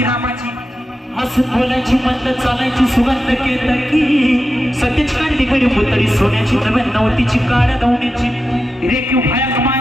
श्रीरामाची रामाची हसत बोलायची मंद चालायची सुगंध केतकी सत्यच कांडी कडी पुतळी सोन्याची नव्या नवतीची काळ्या दवण्याची रेखीव भयाक माय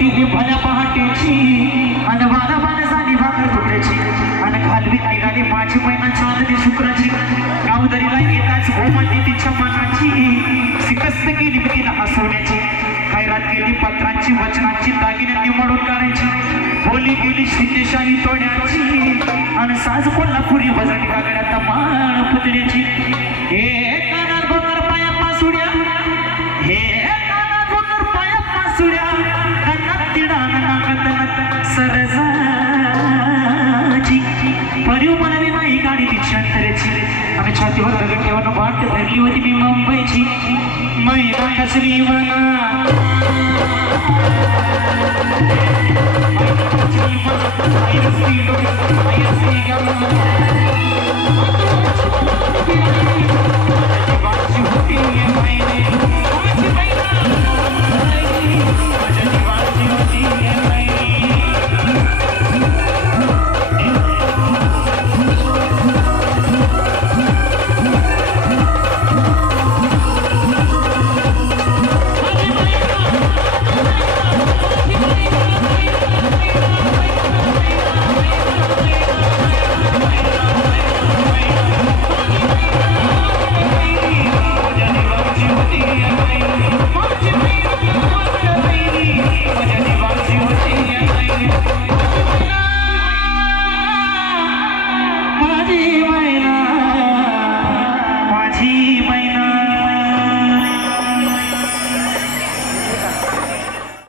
वेळ होती भल्या पहाटेची आणि बारा बारा झाली भाकर तुकड्याची अन घालवीत निघाली माझी महिना चांदली शुक्राची गावदरीला येताच भोमती तिच्या मनाची शिकस्त केली तिला हसवण्याची. खैरात केली पत्रांची वचनांची दागिन्यांनी मळून काढायची. बोली गेली शिंदेशाही तोड्याची आणि साज कोल्हापुरी वजन कागड्यात माळ पुतण्याची. हे परिव म्हणाली नाही गाडी दीक्षांतराची. आणि छातीवर दगड ठेवून वाट धरली होती मी मुंबईची. मैना कसली म्हणा.